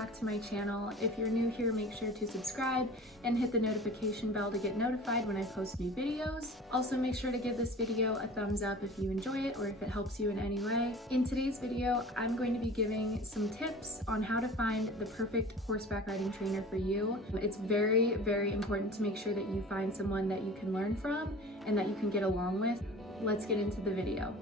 back to my channel. If you're new here, make sure to subscribe and hit the notification bell to get notified when I post new videos. Also, make sure to give this video a thumbs up if you enjoy it or if it helps you in any way. In today's video, I'm going to be giving some tips on how to find the perfect horseback riding trainer for you. It's very, very important to make sure that you find someone that you can learn from and that you can get along with. Let's get into the video.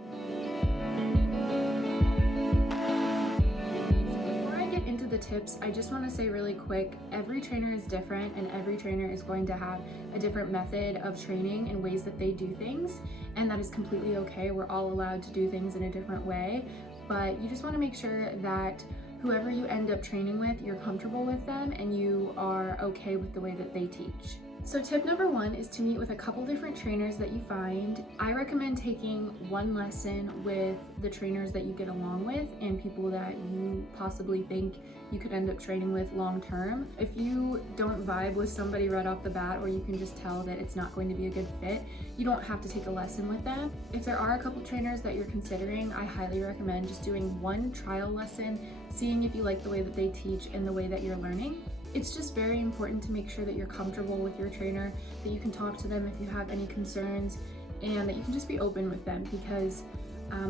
Into the tips, I just want to say really quick, every trainer is different and every trainer is going to have a different method of training and ways that they do things, and that is completely okay. We're all allowed to do things in a different way, but you just want to make sure that whoever you end up training with, you're comfortable with them and you are okay with the way that they teach. So tip number one is to meet with a couple different trainers that you find. I recommend taking one lesson with the trainers that you get along with and people that you possibly think you could end up training with long term. If you don't vibe with somebody right off the bat, or you can just tell that it's not going to be a good fit, you don't have to take a lesson with them. If there are a couple trainers that you're considering, I highly recommend just doing one trial lesson, seeing if you like the way that they teach and the way that you're learning. It's just very important to make sure that you're comfortable with your trainer, that you can talk to them if you have any concerns, and that you can just be open with them, because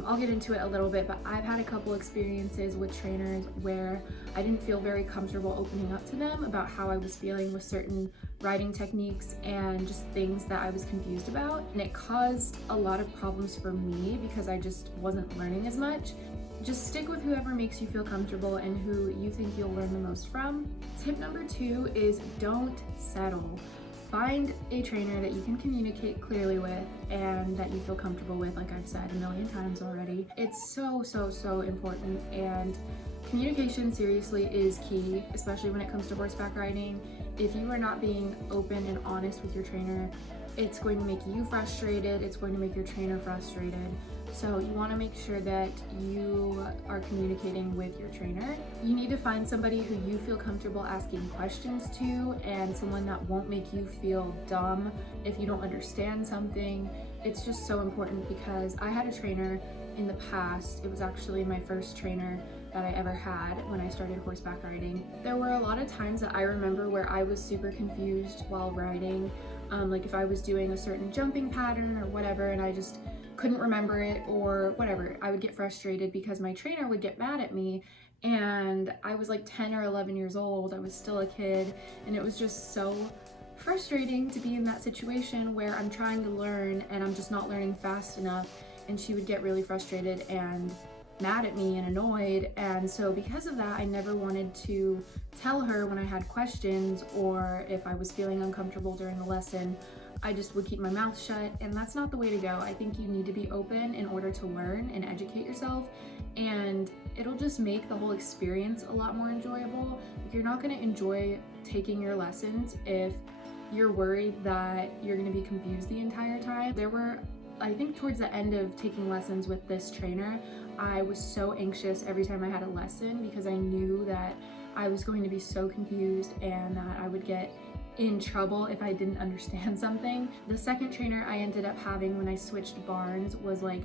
I'll get into it a little bit, but I've had a couple experiences with trainers where I didn't feel very comfortable opening up to them about how I was feeling with certain riding techniques and just things that I was confused about. And it caused a lot of problems for me because I just wasn't learning as much. Just stick with whoever makes you feel comfortable and who you think you'll learn the most from. Tip number two is don't settle. Find a trainer that you can communicate clearly with and that you feel comfortable with, like I've said a million times already. It's so important, and communication seriously is key, especially when it comes to horseback riding. If you are not being open and honest with your trainer, it's going to make you frustrated, it's going to make your trainer frustrated. So you want to make sure that you are communicating with your trainer. You need to find somebody who you feel comfortable asking questions to, and someone that won't make you feel dumb if you don't understand something. It's just so important, because I had a trainer in the past. It was actually my first trainer that I ever had when I started horseback riding. There were a lot of times that I remember where I was super confused while riding, like if I was doing a certain jumping pattern or whatever and I just couldn't remember it or whatever. I would get frustrated because my trainer would get mad at me, and I was like 10 or 11 years old. I was still a kid, and it was just so frustrating to be in that situation where I'm trying to learn and I'm just not learning fast enough, and she would get really frustrated and mad at me and annoyed. And so because of that, I never wanted to tell her when I had questions or if I was feeling uncomfortable during the lesson. I just would keep my mouth shut, and that's not the way to go. I think you need to be open in order to learn and educate yourself, and it'll just make the whole experience a lot more enjoyable. You're not going to enjoy taking your lessons if you're worried that you're going to be confused the entire time. I think towards the end of taking lessons with this trainer, I was so anxious every time I had a lesson because I knew that I was going to be so confused and that I would get in trouble if I didn't understand something. The second trainer I ended up having when I switched barns was like,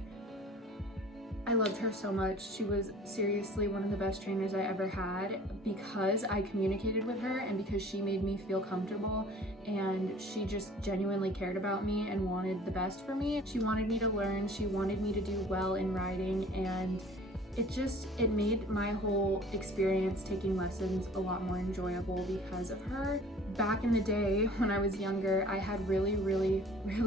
I loved her so much. She was seriously one of the best trainers I ever had, because I communicated with her and because she made me feel comfortable, and she just genuinely cared about me and wanted the best for me. She wanted me to learn, she wanted me to do well in riding, and it made my whole experience taking lessons a lot more enjoyable because of her. Back in the day when I was younger, I had really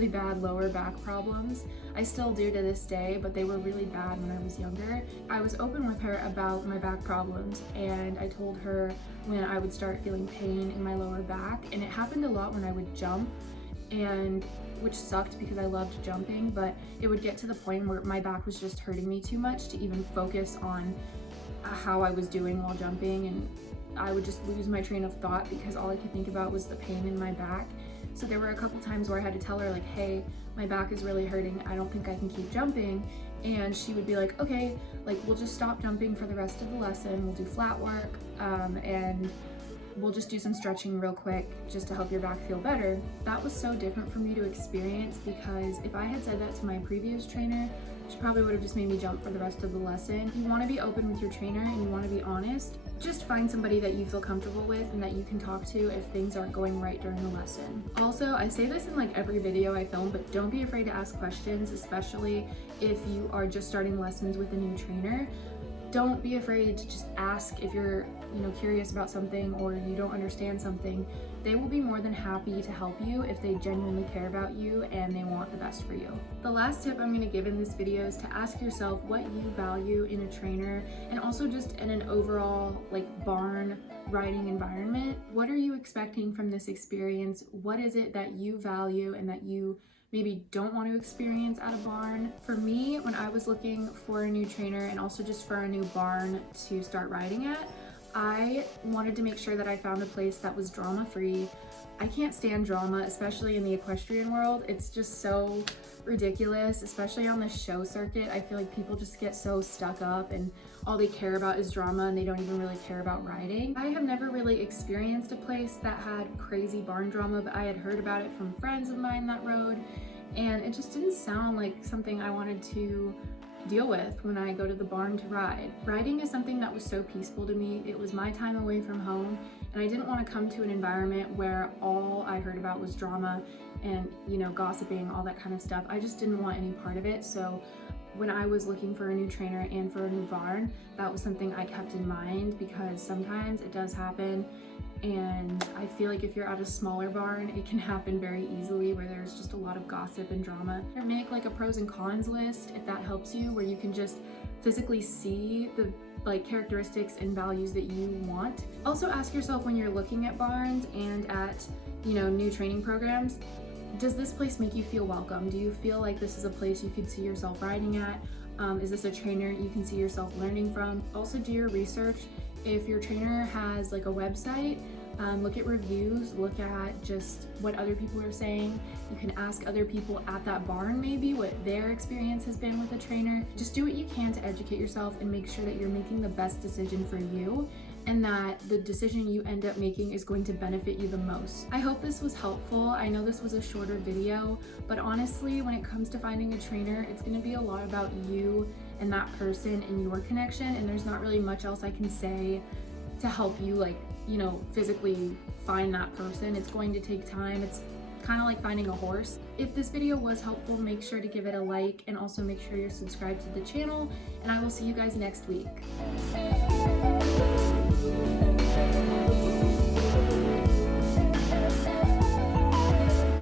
bad lower back problems. I still do to this day, but they were really bad when I was younger. I was open with her about my back problems, and I told her when I would start feeling pain in my lower back, and it happened a lot when I would jump, and which sucked because I loved jumping, but it would get to the point where my back was just hurting me too much to even focus on how I was doing while jumping, and I would just lose my train of thought because all I could think about was the pain in my back. So there were a couple times where I had to tell her, like, hey, my back is really hurting, I don't think I can keep jumping. And she would be like, okay, like, we'll just stop jumping for the rest of the lesson, we'll do flat work, and we'll just do some stretching real quick just to help your back feel better. That was so different for me to experience, because if I had said that to my previous trainer, She probably would have just made me jump for the rest of the lesson. You want to be open with your trainer and you want to be honest. Just find somebody that you feel comfortable with and that you can talk to if things aren't going right during the lesson. Also, I say this in like every video I film, but don't be afraid to ask questions, especially if you are just starting lessons with a new trainer. Don't be afraid to just ask if you're, curious about something or you don't understand something. They will be more than happy to help you if they genuinely care about you and they want the best for you. The last tip I'm going to give in this video is to ask yourself what you value in a trainer and also just in an overall barn riding environment. What are you expecting from this experience? What is it that you value and that you maybe don't want to experience at a barn? For me, when I was looking for a new trainer and also just for a new barn to start riding at, I wanted to make sure that I found a place that was drama-free. I can't stand drama, especially in the equestrian world. It's just so ridiculous, especially on the show circuit. I feel like people just get so stuck up and all they care about is drama and they don't even really care about riding. I have never really experienced a place that had crazy barn drama, but I had heard about it from friends of mine that rode, and it just didn't sound like something I wanted to deal with when I go to the barn to ride. Riding is something that was so peaceful to me. It was my time away from home, and I didn't want to come to an environment where all I heard about was drama and gossiping, all that kind of stuff. I just didn't want any part of it. So when I was looking for a new trainer and for a new barn, that was something I kept in mind, because sometimes it does happen. And I feel like if you're at a smaller barn, it can happen very easily where there's just a lot of gossip and drama. Or make a pros and cons list if that helps you, where you can just physically see the characteristics and values that you want. Also ask yourself when you're looking at barns and at new training programs, does this place make you feel welcome? Do you feel like this is a place you could see yourself riding at? Is this a trainer you can see yourself learning from? Also do your research. If your trainer has a website, look at reviews, look at just what other people are saying. You can ask other people at that barn maybe what their experience has been with a trainer. Just do what you can to educate yourself and make sure that you're making the best decision for you, and that the decision you end up making is going to benefit you the most. I hope this was helpful. I know this was a shorter video, but honestly, when it comes to finding a trainer, it's gonna be a lot about you and that person and your connection, and there's not really much else I can say to help you physically find that person. It's going to take time. It's kind of like finding a horse. If this video was helpful, make sure to give it a like and also make sure you're subscribed to the channel, and I will see you guys next week.